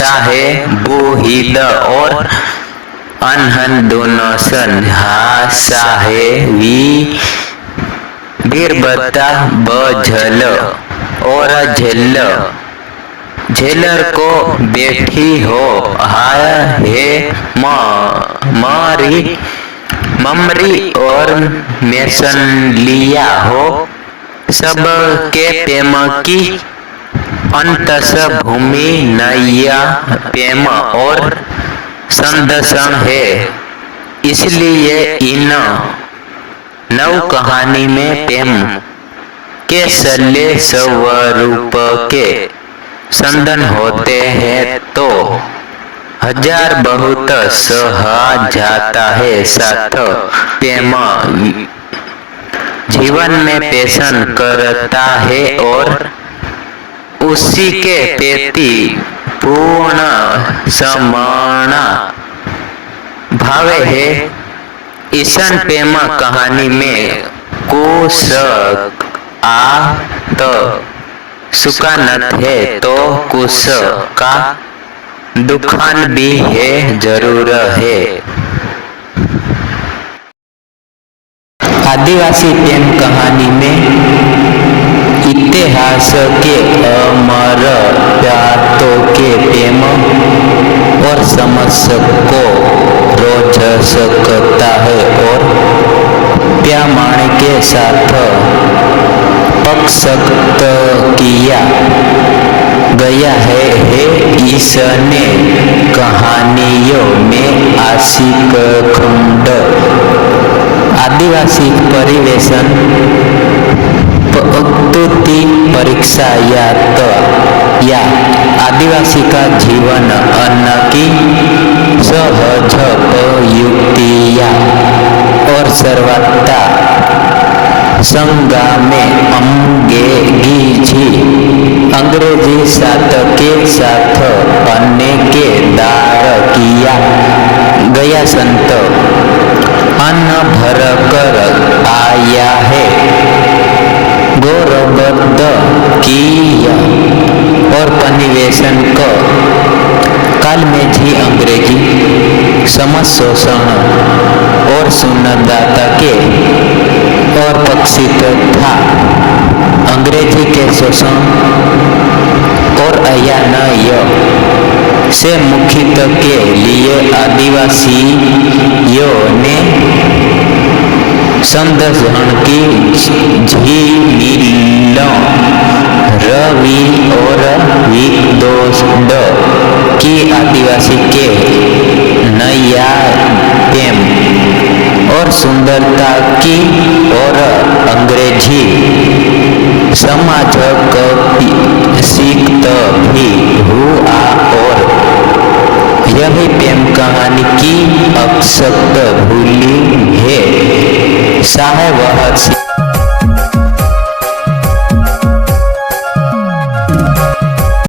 अच्छा है बुहिद और अनहन दोनों सन हासा है वीरबता बझल और झेल झेलर को बैठी हो हाय है मारी ममरी और मेसन लिया हो सब के प्रेम की अंतस भूमि नैया प्रेम और संदर्शन है। इसलिए इन नव कहानी में प्रेम के सल्ले स्वरूप के संदन होते हैं तो हजार बहुत सहा जाता है साथ प्रेम जीवन में पेशन करता है और उसी के प्रति पूर्ण समाना भावे है। ईसन प्रेम कहानी में कुछ आत सुखानत है तो कुछ का दुखान भी है जरूर है। आदिवासी प्रेम कहानी में इतिहास के अमर प्यातों के प्रेम और समझ को रोज सकता है और प्यामाण के साथ पक्षक्त किया गया है इसने कहानियों में आशिक खंड आदिवासी परिवेशन प्रस्तुति परीक्षा या आदिवासी का जीवन अन्न की सहज युक्तियाँ और सर्वथा संगा में अंग्रेजी साथ के साथ अन्य के दार किया गया संत अन्न भर कर आया है गौरवबद्ध किया और परिवेशन को काल में जी अंग्रेजी समझ शोषण और सुन्नदाता के और पक्षित था। अंग्रेजी के शोषण और अयानय से मुक्ति के लिए आदिवासियों ने संदर्शन की झीलों रवि और विदोष की आदिवासी के नया प्रेम और सुंदरता की और अंग्रेजी समाज सीखत भी हुआ और यही प्रेम कहानी की अक्षत भूली है साहब